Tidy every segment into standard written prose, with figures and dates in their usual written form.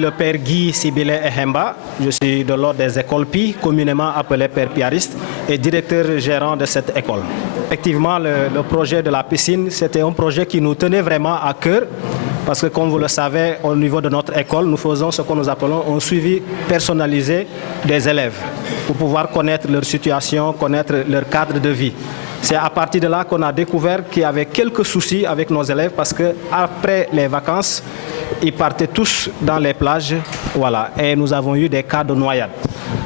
Le père Guy Sibile Ehemba, je suis de l'ordre des écoles Pi, communément appelé père piariste, et directeur gérant de cette école. Effectivement, le projet de la piscine, c'était un projet qui nous tenait vraiment à cœur, parce que comme vous le savez, au niveau de notre école, nous faisons ce que nous appelons un suivi personnalisé des élèves, pour pouvoir connaître leur situation, connaître leur cadre de vie. C'est à partir de là qu'on a découvert qu'il y avait quelques soucis avec nos élèves, parce qu'après les vacances, ils partaient tous dans les plages, voilà, et nous avons eu des cas de noyade.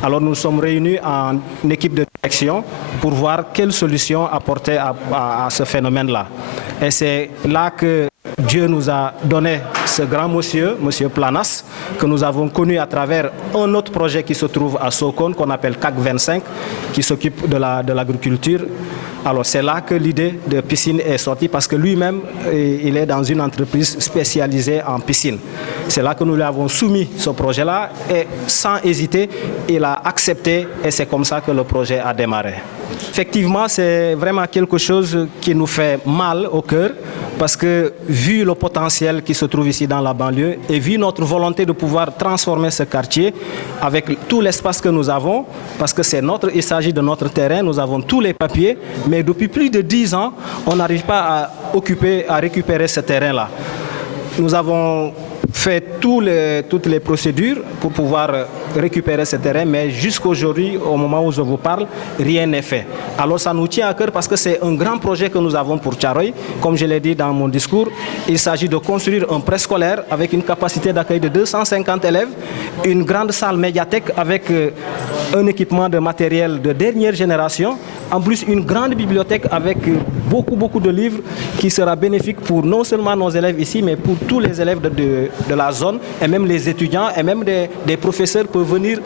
Alors nous sommes réunis en équipe de direction pour voir quelle solution apporter à ce phénomène-là. Et c'est là que Dieu nous a donné ce grand monsieur, monsieur Planas, que nous avons connu à travers un autre projet qui se trouve à Sokone, qu'on appelle CAC 25, qui s'occupe de l'agriculture. Alors c'est là que l'idée de piscine est sortie, parce que lui-même, il est dans une entreprise spécialisée en piscine. C'est là que nous lui avons soumis ce projet-là et sans hésiter, il a accepté et c'est comme ça que le projet a démarré. Effectivement, c'est vraiment quelque chose qui nous fait mal au cœur, parce que vu le potentiel qui se trouve ici dans la banlieue et vu notre volonté de pouvoir transformer ce quartier avec tout l'espace que nous avons, parce que il s'agit de notre terrain, nous avons tous les papiers, mais depuis plus de 10 ans, on n'arrive pas à récupérer ce terrain-là. Nous avons fait toutes les procédures pour pouvoir récupérer ce terrain, mais jusqu'aujourd'hui, au moment où je vous parle, rien n'est fait. Alors ça nous tient à cœur parce que c'est un grand projet que nous avons pour Thiaroye. Comme je l'ai dit dans mon discours, il s'agit de construire un préscolaire avec une capacité d'accueil de 250 élèves, une grande salle médiathèque avec un équipement de matériel de dernière génération, en plus une grande bibliothèque avec beaucoup de livres qui sera bénéfique pour non seulement nos élèves ici, mais pour tous les élèves de la zone, et même les étudiants et même des professeurs peuvent venir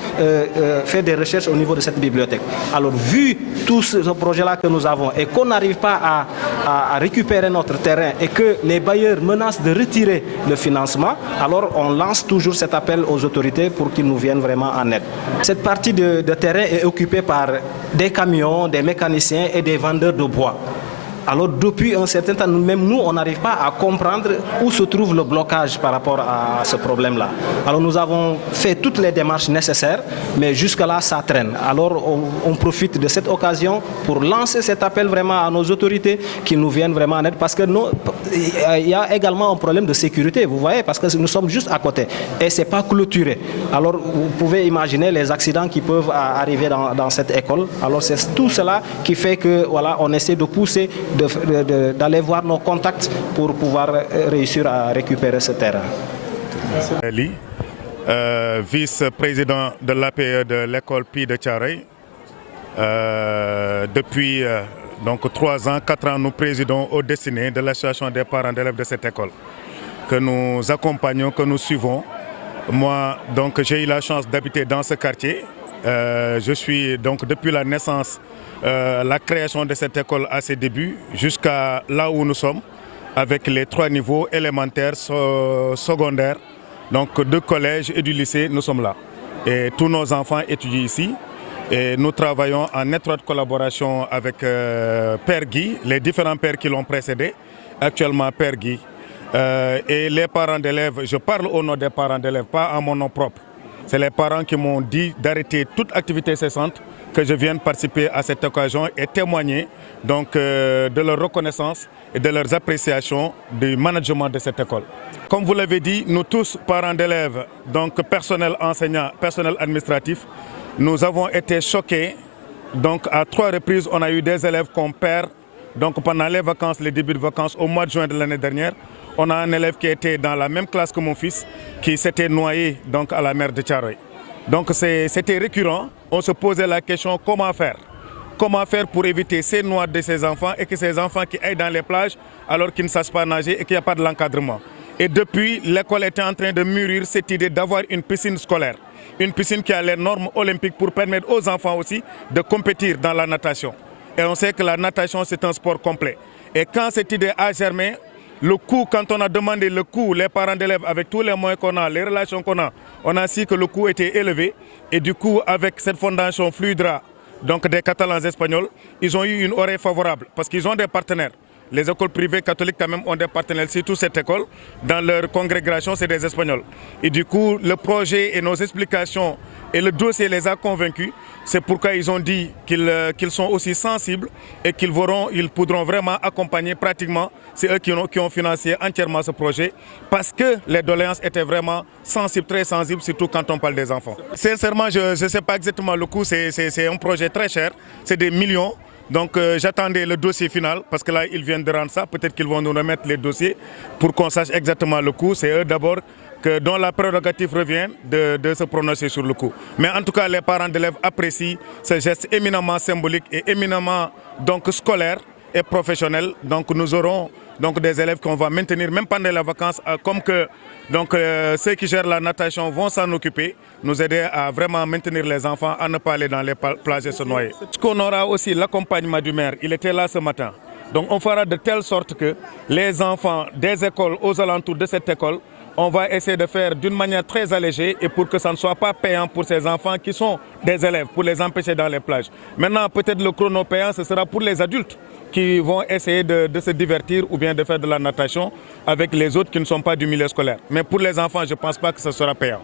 faire des recherches au niveau de cette bibliothèque. Alors vu tout ce projet-là que nous avons et qu'on n'arrive pas à récupérer notre terrain et que les bailleurs menacent de retirer le financement, alors on lance toujours cet appel aux autorités pour qu'ils nous viennent vraiment en aide. Cette partie de terrain est occupée par des camions, des mécaniciens et des vendeurs de bois. Alors depuis un certain temps, même nous, on n'arrive pas à comprendre où se trouve le blocage par rapport à ce problème-là. Alors nous avons fait toutes les démarches nécessaires, mais jusque-là, ça traîne. Alors on profite de cette occasion pour lancer cet appel vraiment à nos autorités qui nous viennent vraiment en aide, parce que il y a également un problème de sécurité, vous voyez, parce que nous sommes juste à côté et ce n'est pas clôturé. Alors vous pouvez imaginer les accidents qui peuvent arriver dans cette école. Alors c'est tout cela qui fait que voilà, on essaie de pousser, d'aller voir nos contacts pour pouvoir réussir à récupérer ce terrain. Ali, vice-président de l'APE de l'école Pi de Thiaroye. Depuis donc 3 ans, 4 ans, nous présidons aux destinées de l'association des parents d'élèves de cette école, que nous accompagnons, que nous suivons. Moi, donc, j'ai eu la chance d'habiter dans ce quartier. Je suis donc depuis la naissance, la création de cette école à ses débuts, jusqu'à là où nous sommes, avec les 3 niveaux élémentaires, secondaires, donc du collège et du lycée, nous sommes là. Et tous nos enfants étudient ici. Et nous travaillons en étroite collaboration avec Père Guy, les différents pères qui l'ont précédé, actuellement Père Guy. Et les parents d'élèves, je parle au nom des parents d'élèves, pas à mon nom propre. C'est les parents qui m'ont dit d'arrêter toute activité cessante, que je vienne participer à cette occasion et témoigner donc, de leur reconnaissance et de leurs appréciations du management de cette école. Comme vous l'avez dit, nous tous, parents d'élèves, donc personnel enseignant, personnel administratif, nous avons été choqués. Donc à 3 reprises, on a eu des élèves qu'on perd. Donc pendant les vacances, les débuts de vacances, au mois de juin de l'année dernière, on a un élève qui était dans la même classe que mon fils, qui s'était noyé donc, à la mer de Thiaroye. Donc c'était récurrent. On se posait la question comment faire? Comment faire pour éviter ces noyades de ces enfants et que ces enfants qui aillent dans les plages alors qu'ils ne savent pas nager et qu'il n'y a pas de l'encadrement. Et depuis, l'école était en train de mûrir cette idée d'avoir une piscine scolaire. Une piscine qui a les normes olympiques pour permettre aux enfants aussi de compétir dans la natation. Et on sait que la natation, c'est un sport complet. Et quand cette idée a germé, le coût, quand on a demandé le coût, les parents d'élèves, avec tous les moyens qu'on a, les relations qu'on a, on a su que le coût était élevé. Et du coup, avec cette fondation Fluidra, donc des Catalans espagnols, ils ont eu une oreille favorable parce qu'ils ont des partenaires. Les écoles privées catholiques quand même ont des partenaires. Surtout cette école, dans leur congrégation, c'est des Espagnols. Et du coup, le projet et nos explications et le dossier les a convaincus. C'est pourquoi ils ont dit qu'ils sont aussi sensibles et qu'ils pourront vraiment accompagner pratiquement. C'est eux qui ont financé entièrement ce projet parce que les doléances étaient vraiment sensibles, très sensibles, surtout quand on parle des enfants. Sincèrement, je ne sais pas exactement le coût, c'est un projet très cher, c'est des millions. Donc j'attendais le dossier final parce que là ils viennent de rendre ça. Peut-être qu'ils vont nous remettre les dossiers pour qu'on sache exactement le coût. C'est eux d'abord dont la prérogative revient de se prononcer sur le coût. Mais en tout cas, les parents d'élèves apprécient ce geste éminemment symbolique et éminemment donc, scolaire et professionnel. Donc nous aurons des élèves qu'on va maintenir même pendant les vacances, comme que ceux qui gèrent la natation vont s'en occuper, nous aider à vraiment maintenir les enfants à ne pas aller dans les plages et se noyer. Ce qu'on aura aussi l'accompagnement du maire, il était là ce matin. Donc on fera de telle sorte que les enfants des écoles aux alentours de cette école, on va essayer de faire d'une manière très allégée et pour que ça ne soit pas payant pour ces enfants qui sont des élèves, pour les empêcher dans les plages. Maintenant, peut-être le chrono payant, ce sera pour les adultes qui vont essayer de se divertir ou bien de faire de la natation avec les autres qui ne sont pas du milieu scolaire. Mais pour les enfants, je ne pense pas que ce sera payant.